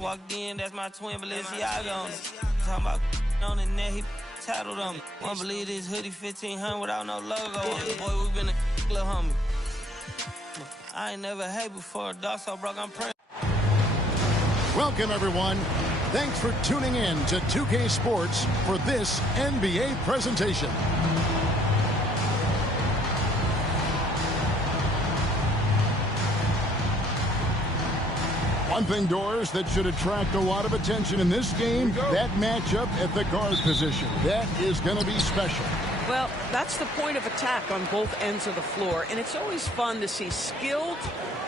Walked in, that's my twin Balenciaga on it. Talking about on the net, he tattled on me. Won't believe this hoodie 1500 without no logo on it. Boy, we been a little homie. I ain't never had before, dog, so broke, I'm praying. Welcome, everyone. Thanks for tuning in to 2K Sports for this NBA presentation. One thing, Doris, that should attract a lot of attention in this game, that matchup at the guard position. That is going to be special. Well, that's the point of attack on both ends of the floor, and it's always fun to see skilled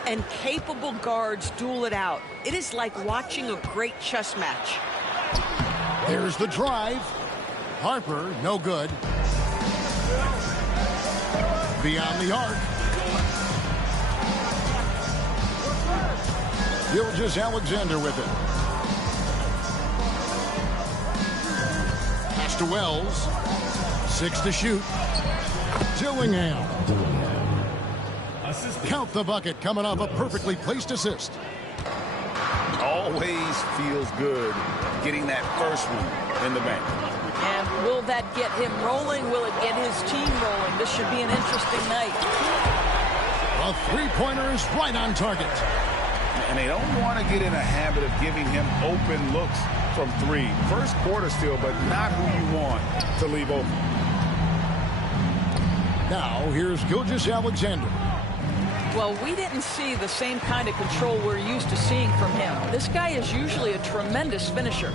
and capable guards duel it out. It is like watching a great chess match. There's the drive. Harper, no good. Beyond the arc. Gilgeous-Alexander with it. Pass to Wells. 6 to shoot. Dillingham. Count the bucket, coming off a perfectly placed assist. Always feels good getting that first one in the bank. And will that get him rolling? Will it get his team rolling? This should be an interesting night. A three-pointer is right on target. And they don't want to get in a habit of giving him open looks from three. First quarter still, but not who you want to leave open. Now, here's Gilgeous-Alexander. Well, we didn't see the same kind of control we're used to seeing from him. This guy is usually a tremendous finisher.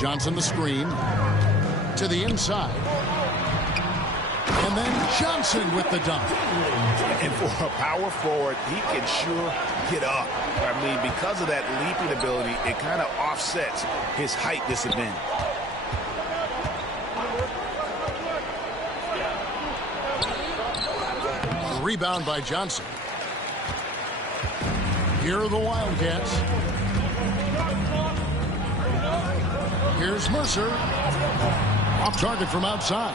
Johnson the screen. To the inside. And then Johnson with the dunk. And for a power forward, he can sure get up. I mean, because of that leaping ability, it kind of offsets his height disadvantage. Rebound by Johnson. Here are the Wildcats. Here's Mercer. Off target from outside.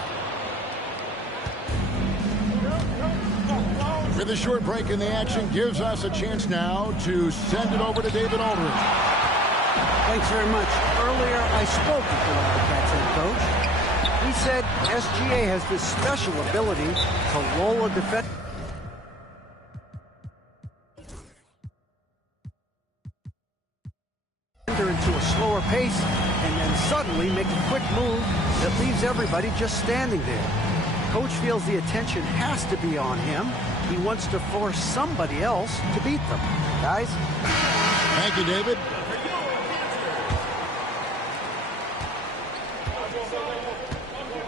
With a short break in the action, gives us a chance now to send it over to David Aldridge. Thanks very much. Earlier, I spoke with the Wildcats head coach. He said SGA has this special ability to lull a defender into a slower pace and then suddenly make a quick move that leaves everybody just standing there. Coach feels the attention has to be on him. He wants to force somebody else to beat them. Guys? Thank you, David.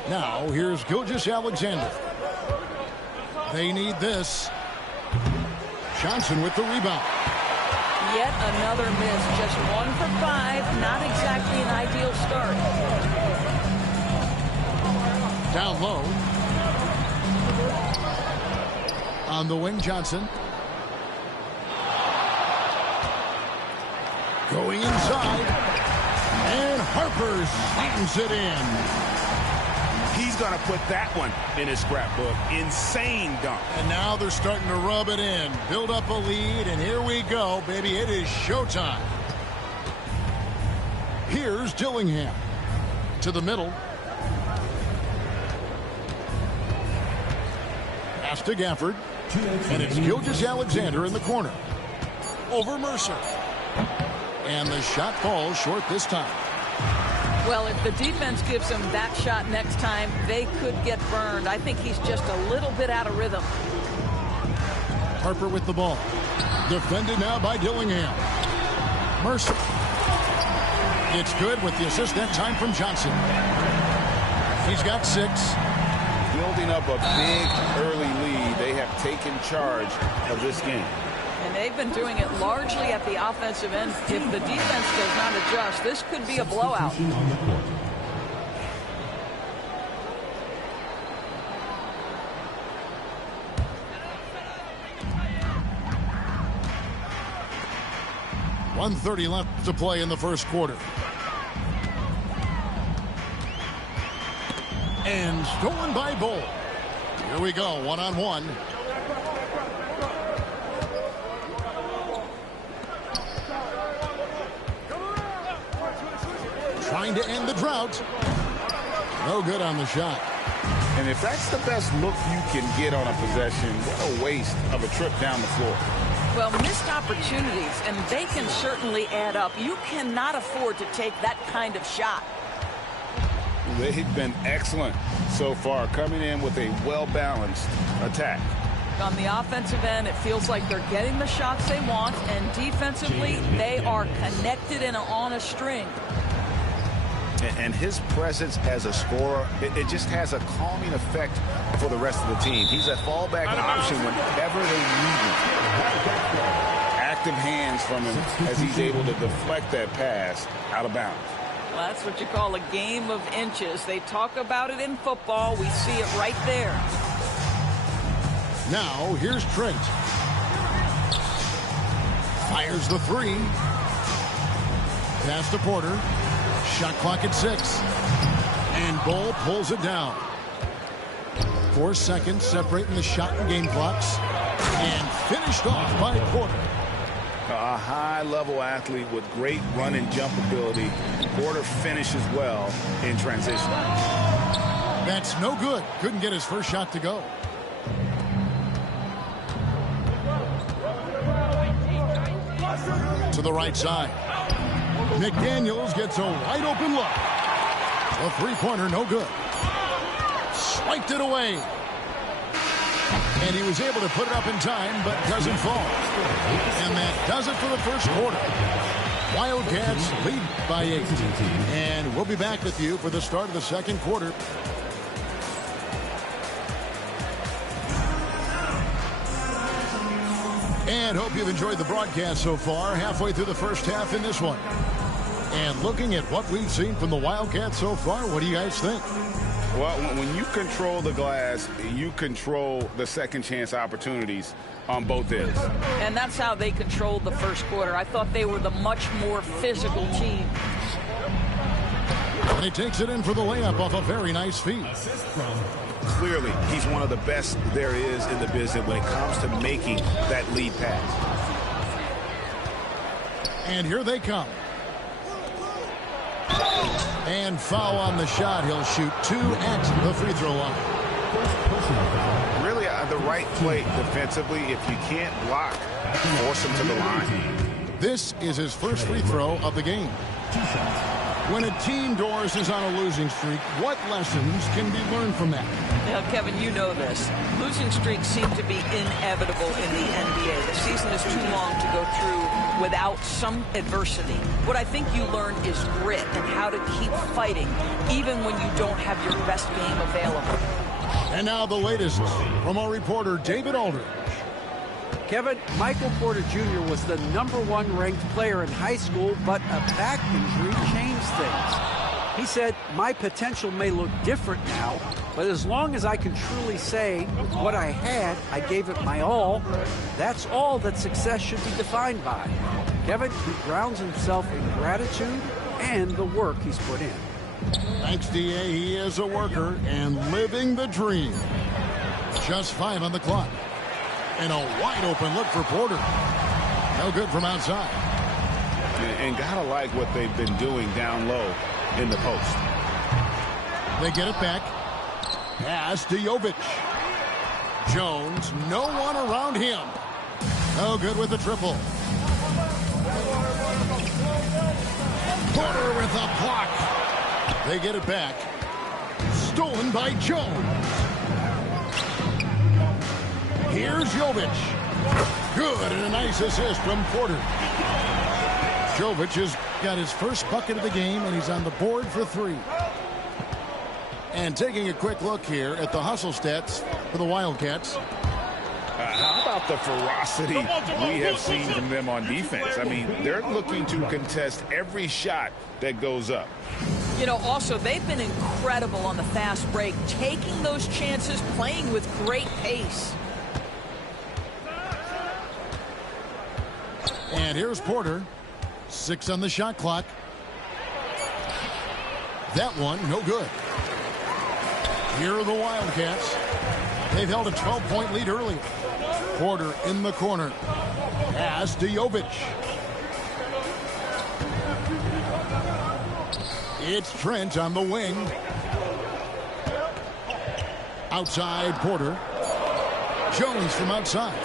Now, here's Gilgeous-Alexander. They need this. Johnson with the rebound. Yet another miss. Just 1 for 5. Not exactly an ideal start. Down low. On the wing, Johnson. Going inside. And Harper slams it in. He's going to put that one in his scrapbook. Insane dunk. And now they're starting to rub it in. Build up a lead, and here we go, baby. It is showtime. Here's Dillingham. To the middle. Pass to Gafford. And it's Gilgeous-Alexander in the corner. Over Mercer. And the shot falls short this time. Well, if the defense gives him that shot next time, they could get burned. I think he's just a little bit out of rhythm. Harper with the ball. Defended now by Dillingham. Mercer. It's good with the assist that time from Johnson. He's got 6. Building up a big early lead. They have taken charge of this game. And they've been doing it largely at the offensive end. If the defense does not adjust, this could be a blowout. .130 left to play in the first quarter. And stolen by Bol. Here we go, one-on-one. trying to end the drought. No good on the shot. And if that's the best look you can get on a possession, what a waste of a trip down the floor. Well, missed opportunities, and they can certainly add up. You cannot afford to take that kind of shot. They've been excellent so far, coming in with a well-balanced attack. On the offensive end, it feels like they're getting the shots they want, and defensively, they are connected and on a string. And his presence as a scorer, it just has a calming effect for the rest of the team. He's a fallback option whenever they need him. Active hands from him as he's able to deflect that pass out of bounds. Well, that's what you call a game of inches. They talk about it in football. We see it right there. Now, here's Trent. Fires the three. Pass to Porter. Shot clock at 6. And Bull pulls it down. 4 seconds separating the shot and game clocks. And finished off by Porter. A high-level athlete with great run and jump ability. Porter finishes well in transition. That's no good. Couldn't get his first shot to go. To the right side. McDaniels gets a wide open look. A three-pointer, no good. Swiped it away. And he was able to put it up in time, but doesn't fall. And that does it for the first quarter. Wildcats lead by 8. And we'll be back with you for the start of the second quarter. And hope you've enjoyed the broadcast so far. Halfway through the first half in this one. And looking at what we've seen from the Wildcats so far, what do you guys think? Well, when you control the glass, you control the second chance opportunities on both ends. And that's how they controlled the first quarter. I thought they were the much more physical team. And he takes it in for the layup off a very nice feed. Clearly, he's one of the best there is in the business when it comes to making that lead pass. And here they come. And foul on the shot. He'll shoot 2 at the free throw line. Really the right play defensively. If you can't block, force him to the line. This is his first free throw of the game. When a team, Doris, is on a losing streak, what lessons can be learned from that? Now, Kevin, you know this. Losing streaks seem to be inevitable in the NBA. The season is too long to go through without some adversity. What I think you learn is grit and how to keep fighting, even when you don't have your best game available. And now the latest from our reporter, David Aldridge. Kevin, Michael Porter Jr. was the #1 ranked player in high school, but a back injury changed things. He said, "My potential may look different now, but as long as I can truly say with what I had, I gave it my all, that's all that success should be defined by." Kevin, he grounds himself in gratitude and the work he's put in. Thanks, D.A. He is a worker and living the dream. Just 5 on the clock. And a wide open look for Porter. No good from outside. And gotta like what they've been doing down low in the post. They get it back. Pass to Jovic. Jones, no one around him. No good with the triple. Porter with a block. They get it back. Stolen by Jones. Here's Jovic. Good, and a nice assist from Porter. Jovic has got his first bucket of the game, and he's on the board for 3. And taking a quick look here at the hustle stats for the Wildcats. How about the ferocity we have seen from them on defense? I mean, they're looking to contest every shot that goes up. You know, also, they've been incredible on the fast break, taking those chances, playing with great pace. And here's Porter. 6 on the shot clock. That one, no good. Here are the Wildcats. They've held a 12-point lead early. Porter in the corner. Pass to Jovic. It's Trent on the wing. Outside, Porter. Jones from outside.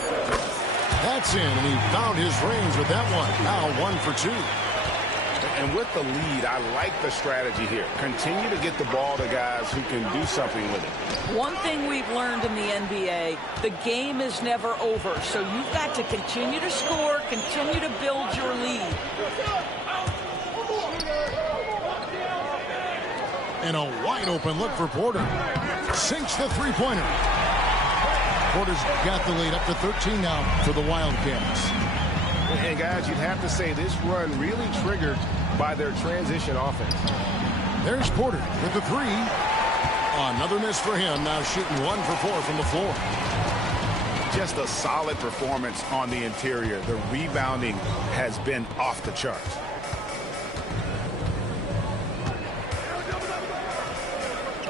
That's in, and he found his range with that one. Now 1 for 2. And with the lead, I like the strategy here. Continue to get the ball to guys who can do something with it. One thing we've learned in the NBA, the game is never over. So you've got to continue to score, continue to build your lead. And a wide open look for Porter. Sinks the three-pointer. Porter's got the lead up to 13 now for the Wildcats. And guys, you'd have to say this run really triggered by their transition offense. There's Porter with the three. Another miss for him, now shooting 1 for 4 from the floor. Just a solid performance on the interior. The rebounding has been off the charts.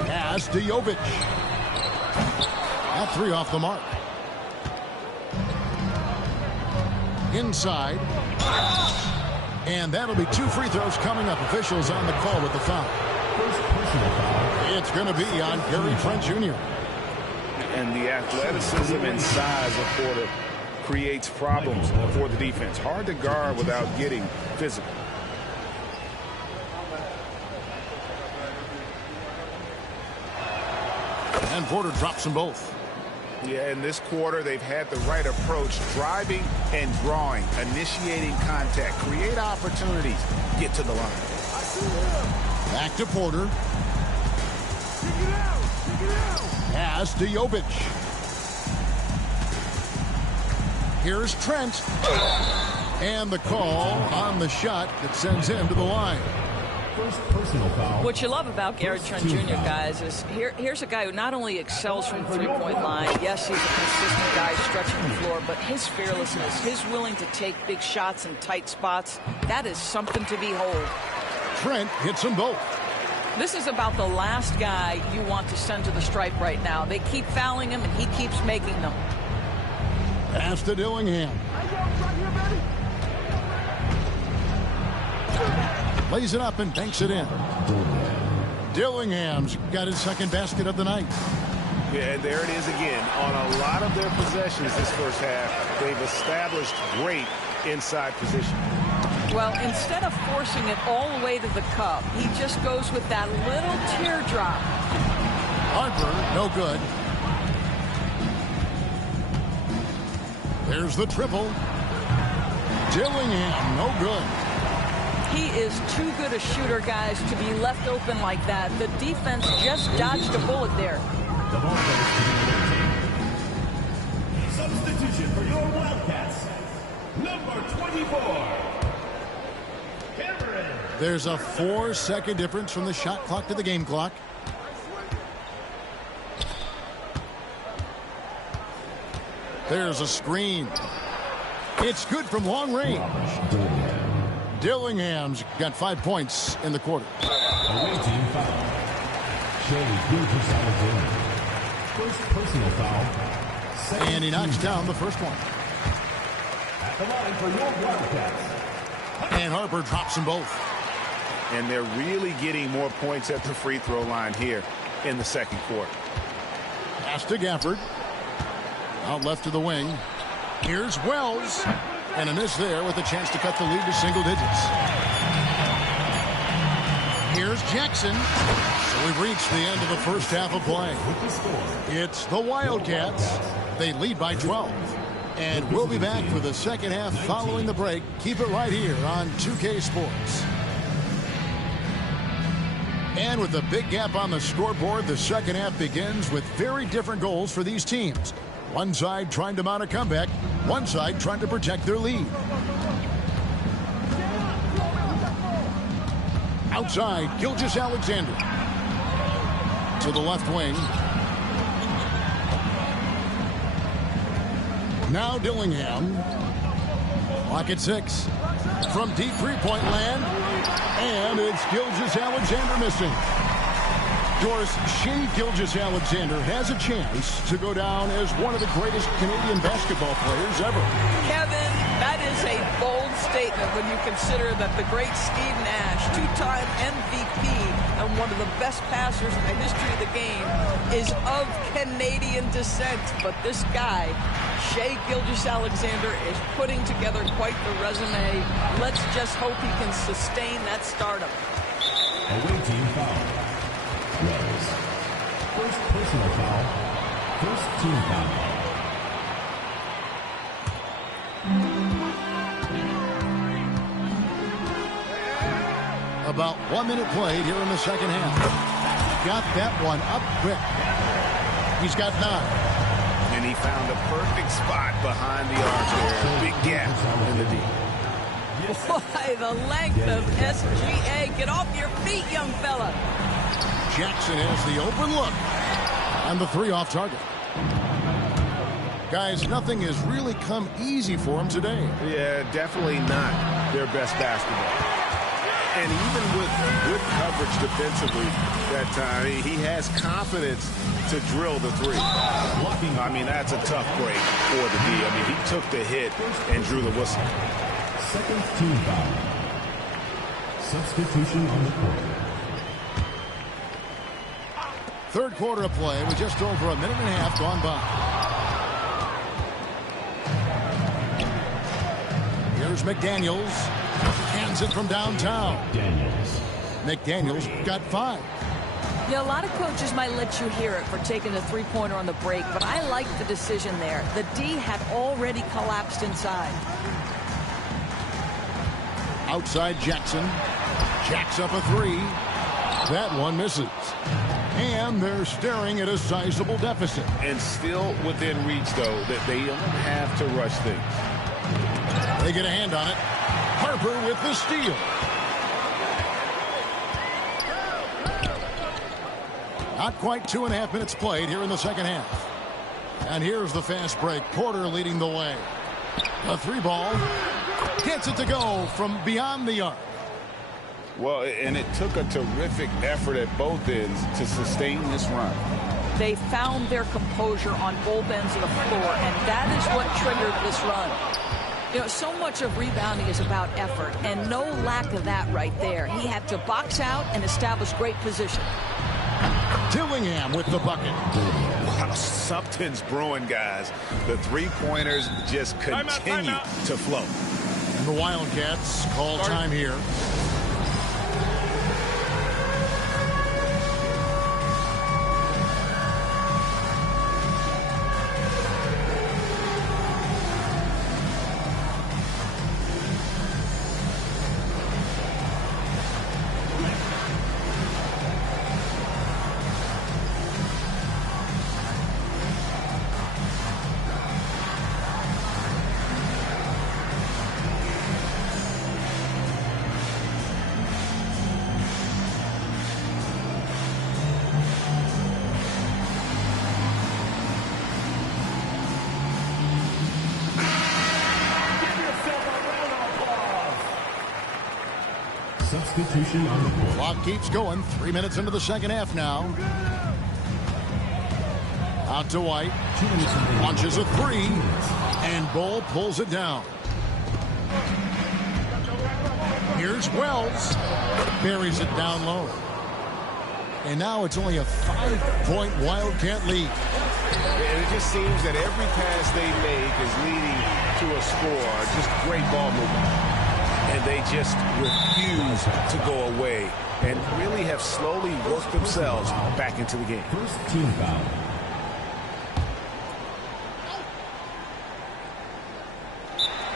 Pass to Jovic. That three off the mark. Inside. And that'll be 2 free throws coming up. Officials on the call with the foul. It's going to be on Gary Trent Jr. And the athleticism and size of Porter creates problems for the defense. Hard to guard without getting physical. And Porter drops them both. Yeah, in this quarter, they've had the right approach, driving and drawing, initiating contact, create opportunities, get to the line. Back to Porter. Pass to Jovic. Here's Trent. And the call on the shot that sends him to the line. First personal foul. What you love about Gary Trent Jr., guys, is here's a guy who not only excels from the three-point line, yes, he's a consistent guy stretching the floor, but his fearlessness, his willing to take big shots in tight spots, that is something to behold. Trent hits them both. This is about the last guy you want to send to the stripe right now. They keep fouling him, and he keeps making them. Pass to Dillingham. Lays it up and banks it in. Dillingham's got his second basket of the night. Yeah, and there it is again. On a lot of their possessions this first half, they've established great inside position. Well, instead of forcing it all the way to the cup, he just goes with that little teardrop. Harper, no good. There's the triple. Dillingham, no good. He is too good a shooter, guys, to be left open like that. The defense just dodged a bullet there. The ball goes to the substitution for your Wildcats, number 24. Cameron. There's a 4-second difference from the shot clock to the game clock. There's a screen. It's good from long range. Dillingham's got 5 points in the quarter. Away team foul. Showing Gilgeous-Alexander. First personal foul. And he knocks down the first one. At the line for your Wildcats. And Harper drops them both. And they're really getting more points at the free throw line here in the second quarter. Pass to Gafford. Out left to the wing. Here's Wells. And a miss there with a chance to cut the lead to single digits. Here's Jackson. So we've reached the end of the first half of play. It's the Wildcats. They lead by 12. And we'll be back for the second half following the break. Keep it right here on 2K Sports. And with a big gap on the scoreboard, the second half begins with very different goals for these teams. One side trying to mount a comeback, one side trying to protect their lead. Outside, Gilgeous-Alexander. To the left wing. Now Dillingham. Clock at 6. From deep three-point land. And it's Gilgeous-Alexander missing. Doris, Shai Gilgeous-Alexander has a chance to go down as one of the greatest Canadian basketball players ever. Kevin, that is a bold statement when you consider that the great Steve Nash, two-time MVP and one of the best passers in the history of the game, is of Canadian descent. But this guy, Shai Gilgeous-Alexander, is putting together quite the resume. Let's just hope he can sustain that stardom. Away team foul. Wells. First personal foul. First team foul. About 1 minute played here in the second half. Got that one up quick. He's got 9. And he found a perfect spot behind the arc there. Big gap in the D. Boy, the length of SGA. Get off your feet, young fella. Jackson has the open look. And the 3 off target. Guys, nothing has really come easy for him today. Yeah, definitely not their best basketball. And even with good coverage defensively that time, he has confidence to drill the 3. I mean, that's a tough break for the D. I mean, he took the hit and drew the whistle. Second team foul. Substitution on the court. Third quarter of play with just over a minute and a half gone by. Here's McDaniels. Hands it from downtown. McDaniels got 5. Yeah, a lot of coaches might let you hear it for taking a three-pointer on the break, but I like the decision there. The D had already collapsed inside. Outside Jackson. Jacks up a 3. That one misses. And they're staring at a sizable deficit. And still within reach, though, that they don't have to rush things. They get a hand on it. Harper with the steal. Not quite 2.5 minutes played here in the second half. And here's the fast break. Porter leading the way. A 3 ball. Gets it to go from beyond the arc. Well, and it took a terrific effort at both ends to sustain this run. They found their composure on both ends of the floor, and that is what triggered this run. You know, so much of rebounding is about effort, and no lack of that right there. He had to box out and establish great position. Dillingham with the bucket. Wow, something's brewing, guys. The 3-pointers just continue to flow. And the Wildcats call time here. Substitution on the court. Clock keeps going. 3 minutes into the second half now. Out to White. Launches a 3. And Bull pulls it down. Here's Wells. Buries it down low. And now it's only a 5-point Wildcat lead. And it just seems that every pass they make is leading to a score. Just great ball movement. And they just refuse to go away and really have slowly worked themselves back into the game. First team foul.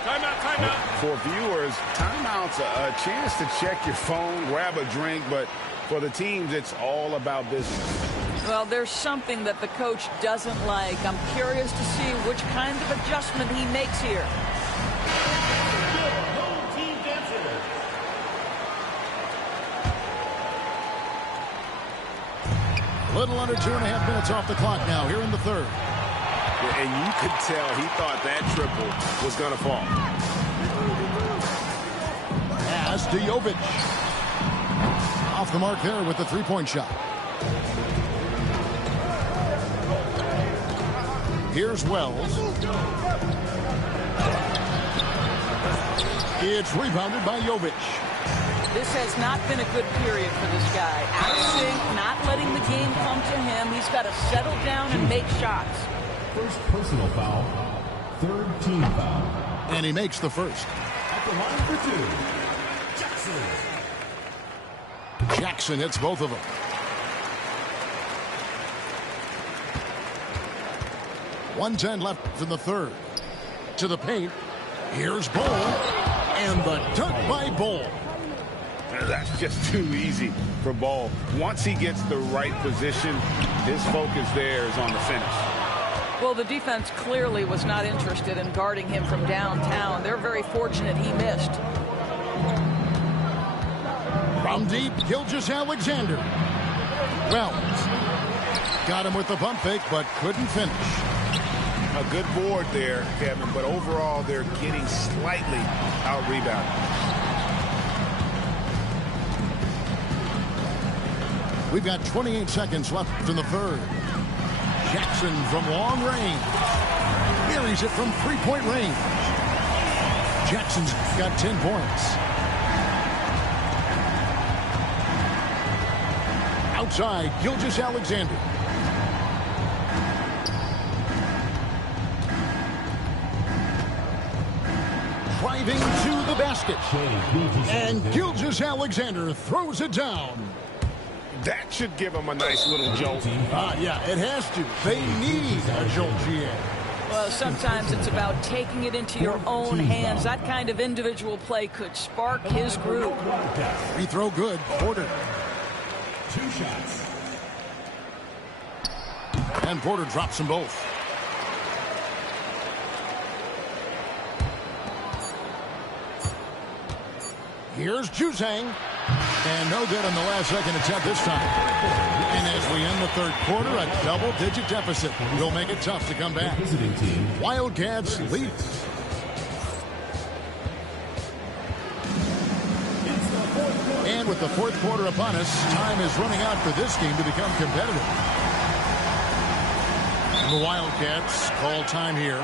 Timeout. For viewers, timeout's a chance to check your phone, grab a drink, but for the teams, it's all about business. Well, there's something that the coach doesn't like. I'm curious to see which kind of adjustment he makes here. Little under 2.5 minutes off the clock now here in the third. And you could tell he thought that triple was going to fall. Pass to Jovic. Off the mark there with the 3-point shot. Here's Wells. It's rebounded by Jovic. This has not been a good period for this guy. Out of sync, not letting the game come to him. He's got to settle down and make shots. First personal foul. Third team foul. And he makes the first. At the line for two, Jackson. Jackson hits both of them. .110 left in the third. To the paint. Here's Bol. And the dunk by Bol. That's just too easy for Bol. Once he gets the right position, his focus there is on the finish. Well, the defense clearly was not interested in guarding him from downtown. They're very fortunate he missed. From deep, Gilgeous-Alexander. Wells got him with the pump fake, but couldn't finish. A good board there, Kevin, but overall they're getting slightly out-rebounded. We've got 28 seconds left in the third. Jackson from long range. Buries it from three-point range. Jackson's got 10 points. Outside, Gilgeous-Alexander. Driving to the basket. And Gilgeous-Alexander throws it down. That should give them a nice little jolt. Yeah, it has to. They need a jolt, GA. Well, sometimes it's about taking it into your own hands. That kind of individual play could spark his groove. Free throw good. Porter. 2 shots. And Porter drops them both. Here's Juzang. And no good on the last second attempt this time. And as we end the third quarter, a double-digit deficit will make it tough to come back. Wildcats lead. And with the fourth quarter upon us, time is running out for this game to become competitive. The Wildcats call time here.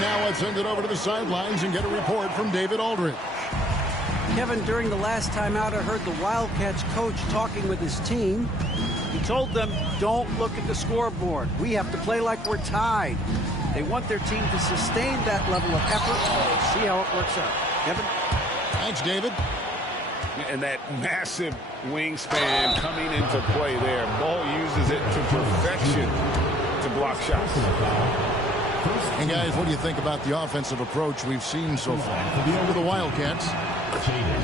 Now let's send it over to the sidelines and get a report from David Aldridge. Kevin, during the last time out, I heard the Wildcats coach talking with his team. He told them, don't look at the scoreboard. We have to play like we're tied. They want their team to sustain that level of effort. See how it works out. Kevin? Thanks, David. And that massive wingspan coming into play there. Ball uses it to perfection to block shots. And guys, what do you think about the offensive approach we've seen so far with the Wildcats?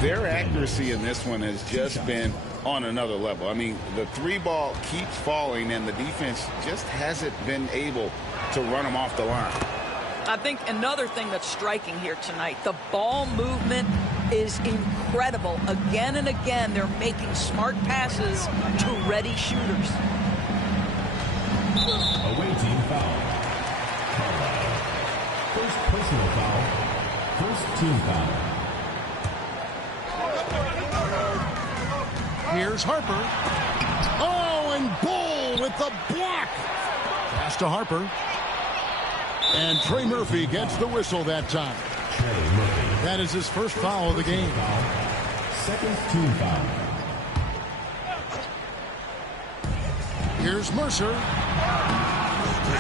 Their accuracy in this one has just been on another level. I mean, the three ball keeps falling, and the defense just hasn't been able to run them off the line. I think another thing that's striking here tonight, the ball movement is incredible. Again and again, they're making smart passes to ready shooters. Away team foul. First personal foul. First team foul. Here's Harper. Oh, and Bol with the block. Pass to Harper. And Trey Murphy gets the whistle that time. That is his first foul of the game. Second team foul. Here's Mercer.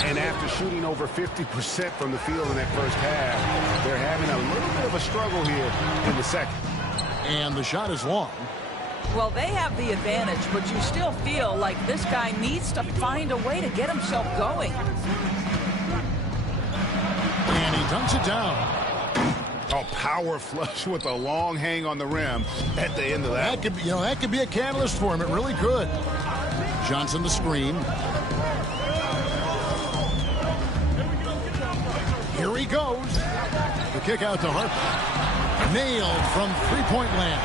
And after shooting over 50% from the field in that first half, they're having a little bit of a struggle here in the second. And the shot is long. Well, they have the advantage, but you still feel like this guy needs to find a way to get himself going. And he dunks it down. A power flush with a long hang on the rim at the end of that. That could be a catalyst for him. It really could. Johnson the screen. Here he goes. The kick out to Harper. Nailed from three-point land.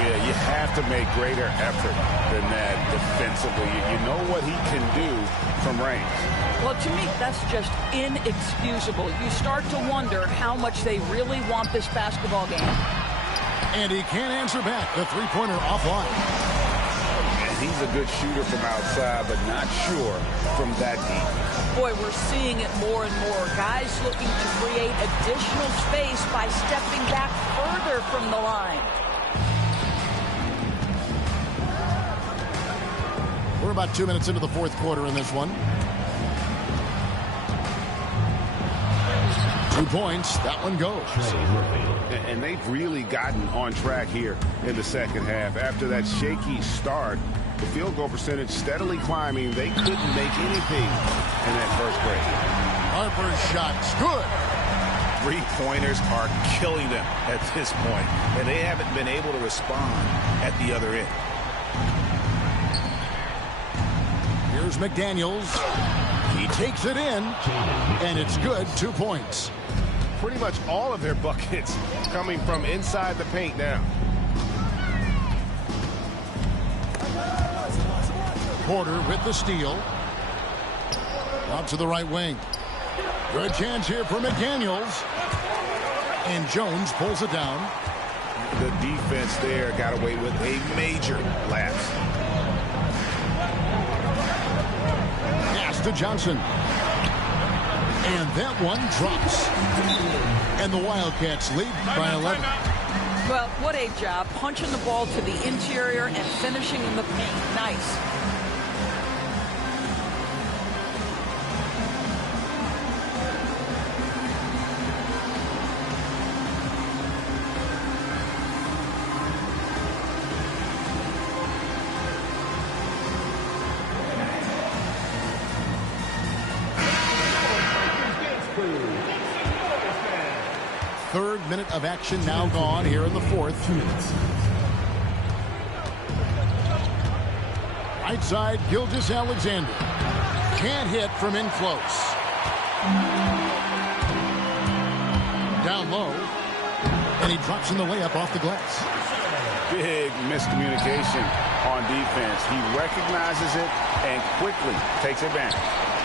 yeah, you have to make greater effort than that defensively. You know what he can do from range. Well, to me, that's just inexcusable. You start to wonder how much they really want this basketball game. And he can't answer back. The three-pointer offline. And he's a good shooter from outside, but not sure from that deep. Boy, we're seeing it more and more. Guys looking to create additional space by stepping back further from the line. We're about 2 minutes into the fourth quarter in this one. 2 points. That one goes. And they've really gotten on track here in the second half. After that shaky start, the field goal percentage steadily climbing. They couldn't make anything in that first break. Harper's shot's good. Three-pointers are killing them at this point, and they haven't been able to respond at the other end. Here's McDaniels. He takes it in, and it's good. 2 points. Pretty much all of their buckets coming from inside the paint now. Porter with the steal. Out to the right wing. Good chance here for McDaniels. And Jones pulls it down. The defense there got away with a major lapse. Pass to Johnson. And that one drops. And the Wildcats lead by 11. Well, what a job. Punching the ball to the interior and finishing in the paint. Nice. Third minute of action now gone here in the fourth. Right side, Gilgeous-Alexander. Can't hit from in close. Down low. And he drops in the layup off the glass. Big miscommunication on defense. He recognizes it and quickly takes advantage.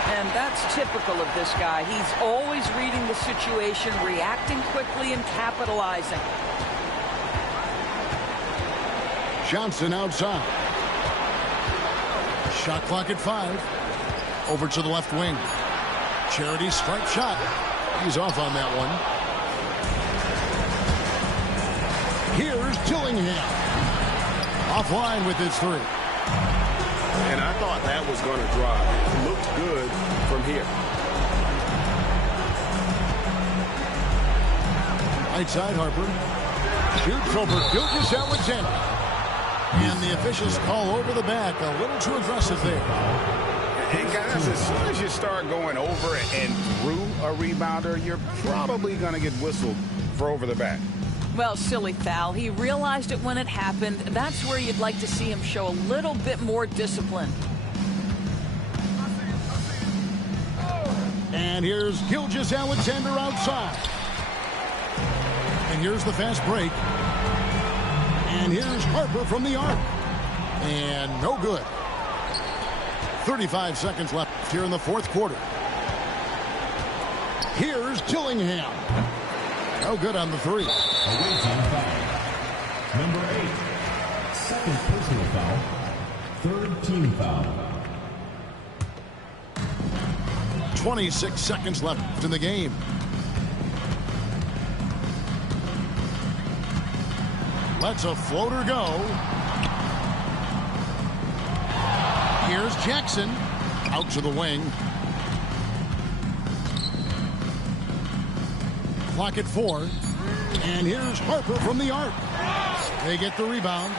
And that's typical of this guy. He's always reading the situation, reacting quickly, and capitalizing. Johnson outside. Shot clock at 5. Over to the left wing. Charity stripe shot. He's off on that one. Here's Dillingham. Offline with his 3. And I thought that was going to drop. It looked good from here. Right side, Harper. Shoots over Gilgeous-Alexander. And the officials call over the back. A little too aggressive there. And guys, as soon as you start going over and through a rebounder, you're probably going to get whistled for over the back. Well, silly foul. He realized it when it happened. That's where you'd like to see him show a little bit more discipline. And here's Gilgeous-Alexander outside. And here's the fast break. And here's Harper from the arc. And no good. 35 seconds left here in the fourth quarter. Here's Dillingham. No good on the 3. Away team foul. Number 8. Second personal foul. Third team foul. 26 seconds left in the game. Lets a floater go. Here's Jackson. Out to the wing. Clock at 4. And here's Harper from the arc. They get the rebound.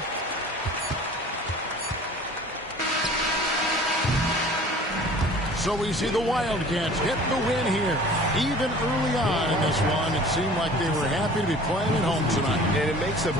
So we see the Wildcats get the win here. Even early on in this one, it seemed like they were happy to be playing at home tonight. And it makes a